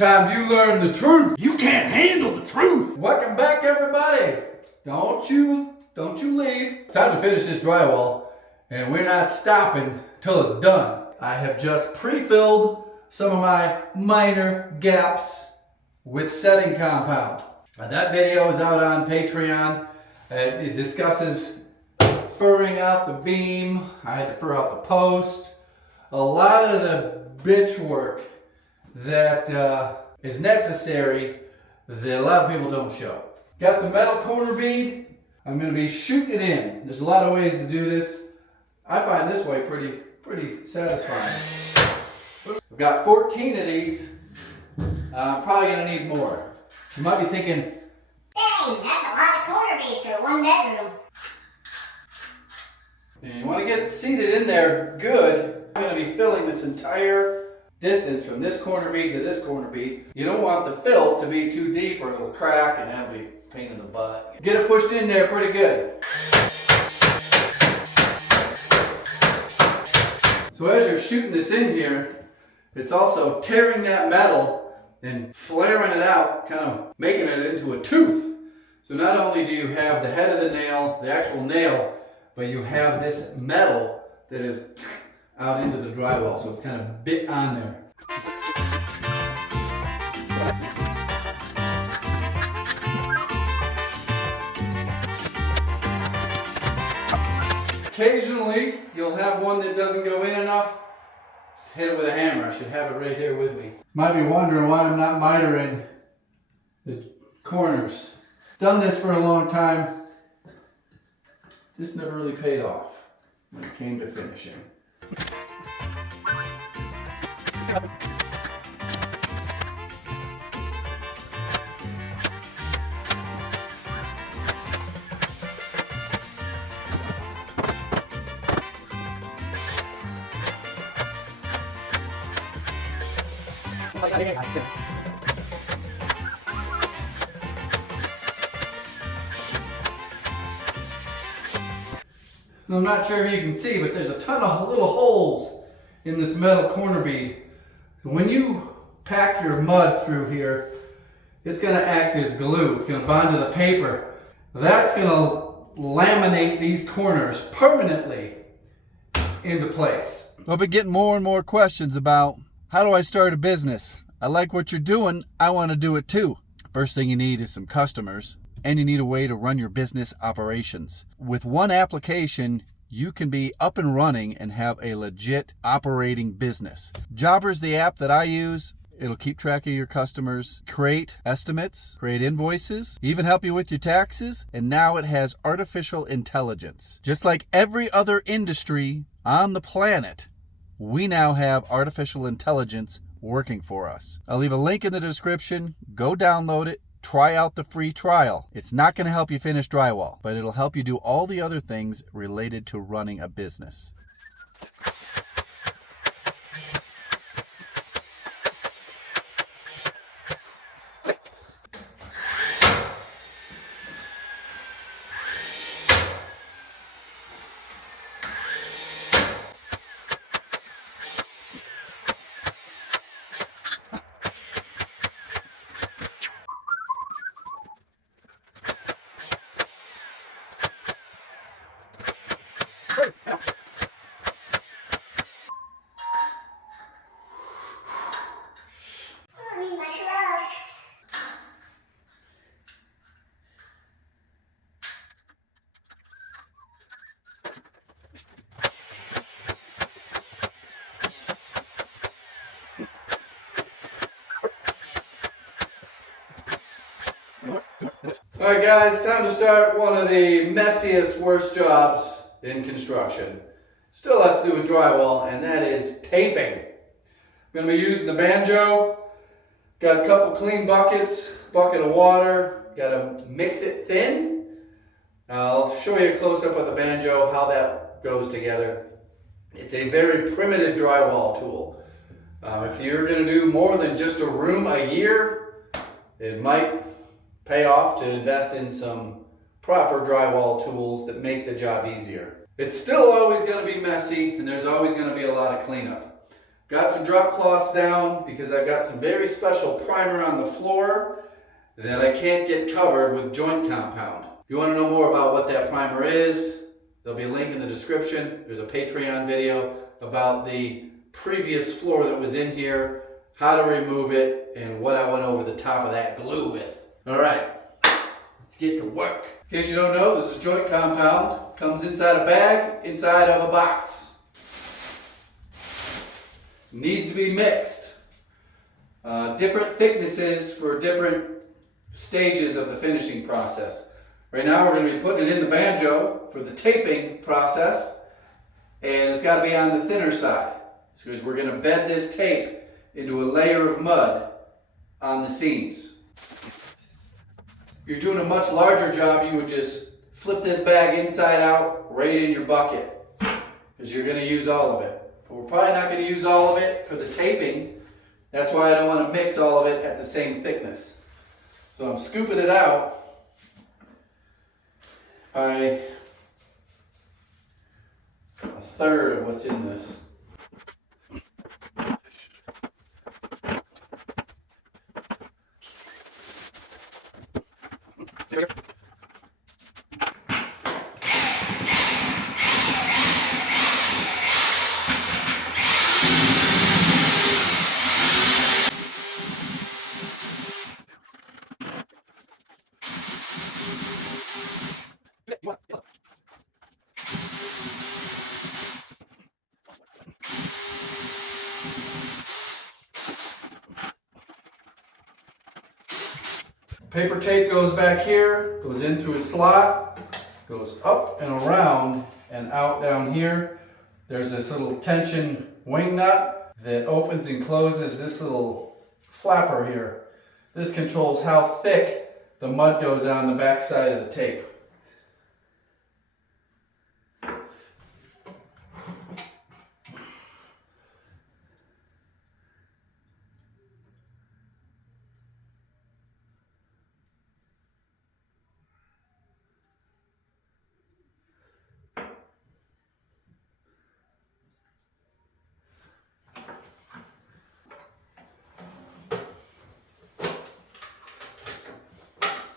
Time you learn the truth. You can't handle the truth. Welcome back, everybody. Don't you leave. It's time to finish this drywall, and we're not stopping till it's done. I have just pre-filled some of my minor gaps with setting compound. That video is out on Patreon. It discusses furring out the beam. I had to fur out the post. A lot of the bitch work that is necessary that a lot of people don't show. Got some metal corner bead. I'm going to be shooting it in. There's a lot of ways to do this. I find this way pretty satisfying. I've got 14 of these. I'm probably going to need more. You might be thinking, dang, that's a lot of corner beads for one bedroom. you want to get it seated in there good. I'm going to be filling this entire distance from this corner bead to this corner bead. You don't want the fill to be too deep or it'll crack and that'll be a pain in the butt. Get it pushed in there pretty good. So as you're shooting this in here, it's also tearing that metal and flaring it out, kind of making it into a tooth. So not only do you have the head of the nail, the actual nail, but you have this metal that is out into the drywall, so it's kind of bit on there. Occasionally, you'll have one that doesn't go in enough. Just hit it with a hammer. I should have it right here with me. Might be wondering why I'm not mitering the corners. Done this for a long time. This never really paid off when it came to finishing. I'm not sure if you can see, but there's a ton of little holes in this metal corner bead. When you pack your mud through here, it's going to act as glue. It's going to bond to the paper. That's going to laminate these corners permanently into place. I've been getting more and more questions about how do I start a business? I like what you're doing. I want to do it too. First thing you need is some customers, and you need a way to run your business operations. With one application, you can be up and running and have a legit operating business. Jobber's the app that I use. It'll keep track of your customers, create estimates, create invoices, even help you with your taxes, and now it has artificial intelligence. Just like every other industry on the planet, we now have artificial intelligence working for us. I'll leave a link in the description. Go download it. Try out the free trial. It's not going to help you finish drywall, but it'll help you do all the other things related to running a business. I need my gloves. Alright guys, time to start one of the messiest, worst jobs in construction. Still has to do with drywall, and that is taping. I'm going to be using the banjo. Got a couple clean buckets, bucket of water. Got to mix it thin. I'll show you a close-up of the banjo, how that goes together. It's a very primitive drywall tool. If you're going to do more than just a room a year, it might pay off to invest in some proper drywall tools that make the job easier. It's still always going to be messy, and there's always going to be a lot of cleanup. Got some drop cloths down because I've got some very special primer on the floor that I can't get covered with joint compound. If you want to know more about what that primer is, there'll be a link in the description. There's a Patreon video about the previous floor that was in here, how to remove it, and what I went over the top of that glue with. All right, let's get to work. In case you don't know, this is joint compound. Comes inside a bag, inside of a box. Needs to be mixed. Different thicknesses for different stages of the finishing process. Right now we're going to be putting it in the banjo for the taping process, and it's got to be on the thinner side because we're going to bed this tape into a layer of mud on the seams. If you're doing a much larger job, you would just flip this bag inside out right in your bucket because you're going to use all of it. But we're probably not going to use all of it for the taping. That's why I don't want to mix all of it at the same thickness. So I'm scooping it out by a third of what's in this. Paper tape goes back here, goes in through a slot, goes up and around and out down here. There's this little tension wing nut that opens and closes this little flapper here. This controls how thick the mud goes on the back side of the tape.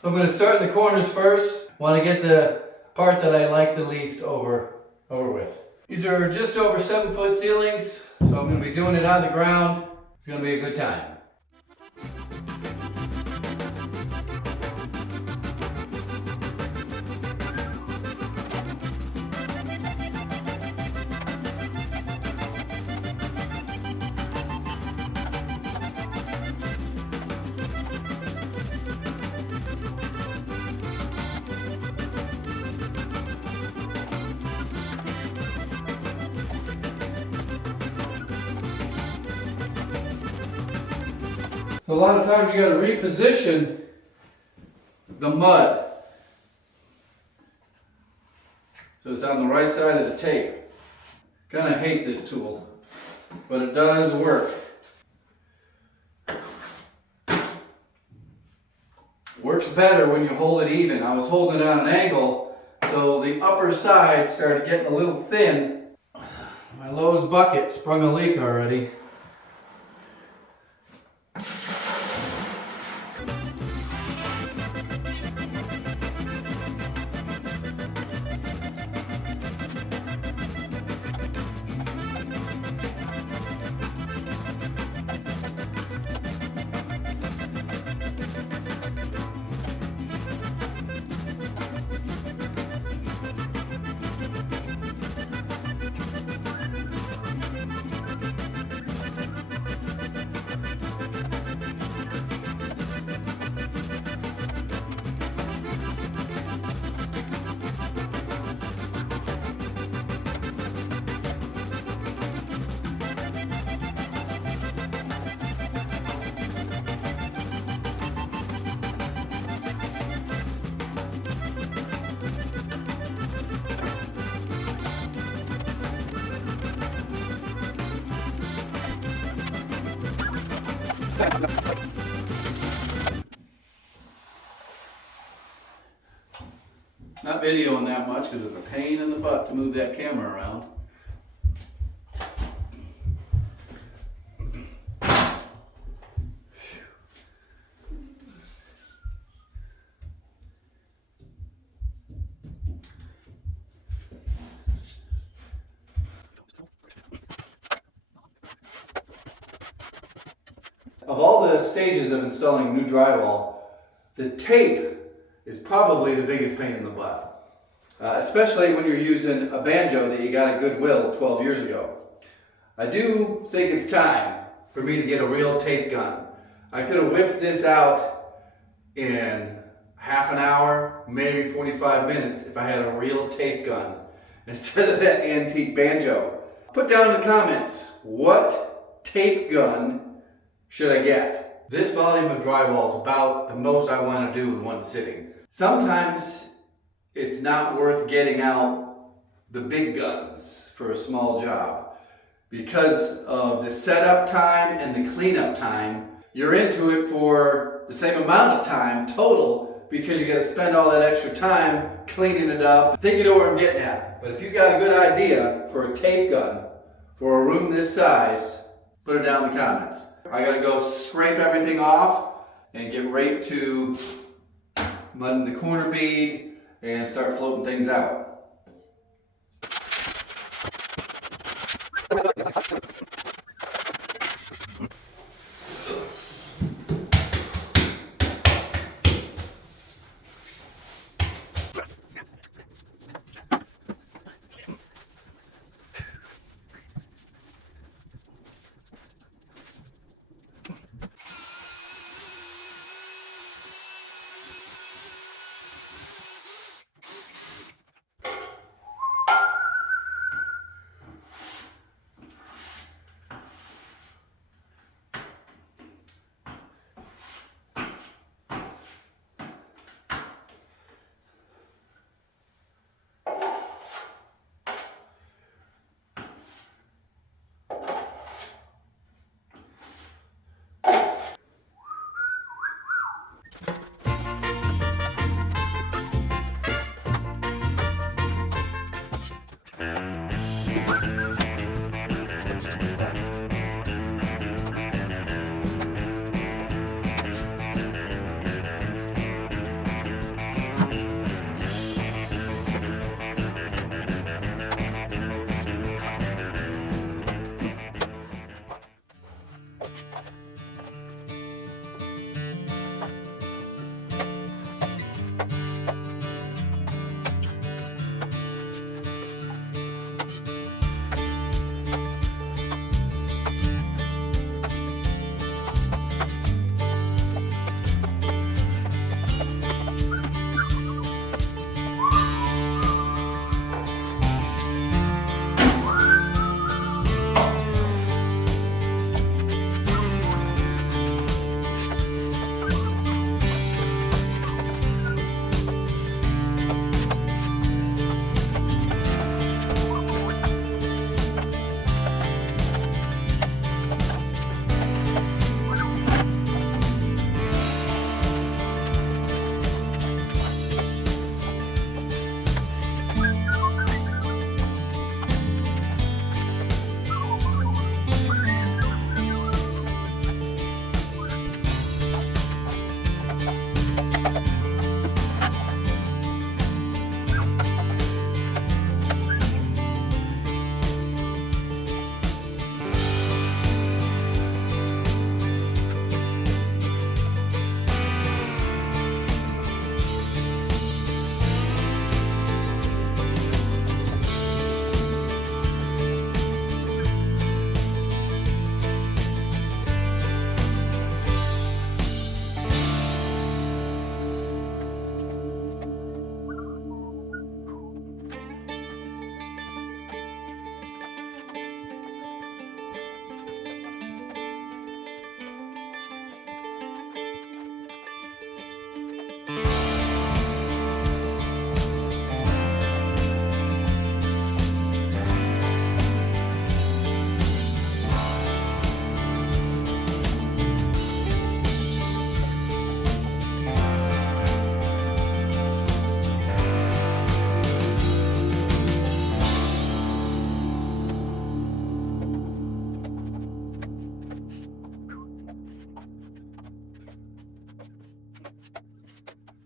I'm going to start in the corners first. Want to get the part that I like the least over with. These are just over 7-foot ceilings, so I'm going to be doing it on the ground. It's going to be a good time. So a lot of times you got to reposition the mud so it's on the right side of the tape. Kind of hate this tool, but it does work. Works better when you hold it even. I was holding it on an angle, so the upper side started getting a little thin. My Lowe's bucket sprung a leak already. Not videoing that much because it's a pain in the butt to move that camera around. the stages of installing new drywall, the tape is probably the biggest pain in the butt. Especially when you're using a banjo that you got at Goodwill 12 years ago. I do think it's time for me to get a real tape gun. I could have whipped this out in half an hour, maybe 45 minutes if I had a real tape gun instead of that antique banjo. Put down in the comments, what tape gun should I get? This volume of drywall is about the most I want to do in one sitting. Sometimes it's not worth getting out the big guns for a small job. Because of the setup time and the cleanup time, you're into it for the same amount of time total because you got to spend all that extra time cleaning it up. I think you know where I'm getting at. But if you got a good idea for a tape gun for a room this size, put it down in the comments. I got to go scrape everything off and get right to mudding the corner bead and start floating things out.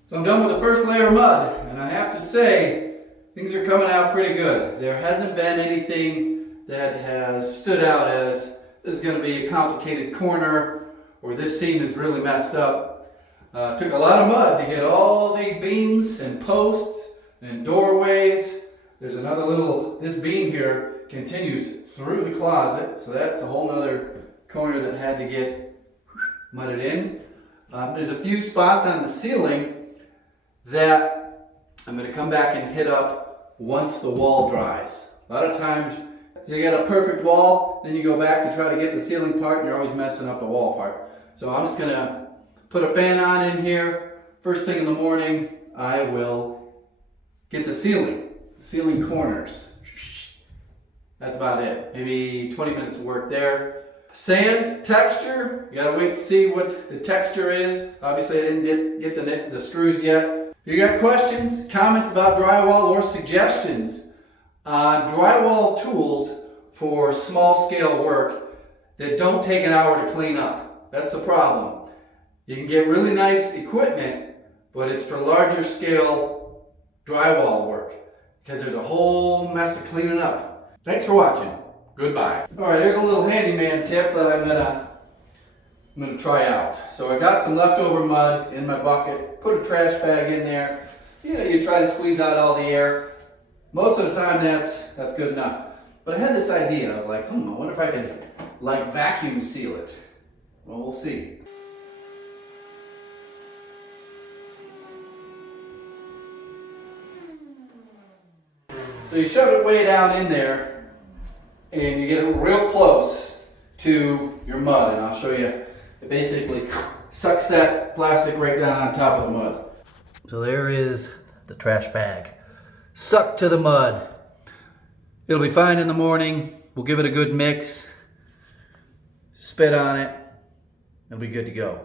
So I'm done with the first layer of mud, and I have to say, things are coming out pretty good. There hasn't been anything that has stood out as this is going to be a complicated corner where this seam is really messed up. Took a lot of mud to get all these beams and posts and doorways. There's another little, this beam here continues through the closet, so that's a whole nother corner that had to get mudded in. There's a few spots on the ceiling that I'm going to come back and hit up once the wall dries. A lot of times you get a perfect wall, then you go back to try to get the ceiling part and you're always messing up the wall part. So I'm just going to put a fan on in here. First thing in the morning, I will get the ceiling corners. That's about it. Maybe 20 minutes of work there. Sand texture, you gotta wait to see what the texture is. Obviously I didn't get the screws yet. If you got questions, comments about drywall, or suggestions on drywall tools for small scale work that don't take an hour to clean up. That's the problem. You can get really nice equipment, but it's for larger scale drywall work because there's a whole mess of cleaning up. Thanks for watching. Goodbye. All right, here's a little handyman tip that I'm gonna try out. So I got some leftover mud in my bucket, put a trash bag in there. You try to squeeze out all the air. Most of the time that's good enough. But I had this idea of like, I wonder if I can like vacuum seal it. Well, we'll see. So you shove it way down in there and you get it real close to your mud, and I'll show you. It basically sucks that plastic right down on top of the mud. So there is the trash bag. Sucked to the mud. It'll be fine in the morning. We'll give it a good mix. Spit on it. It'll be good to go.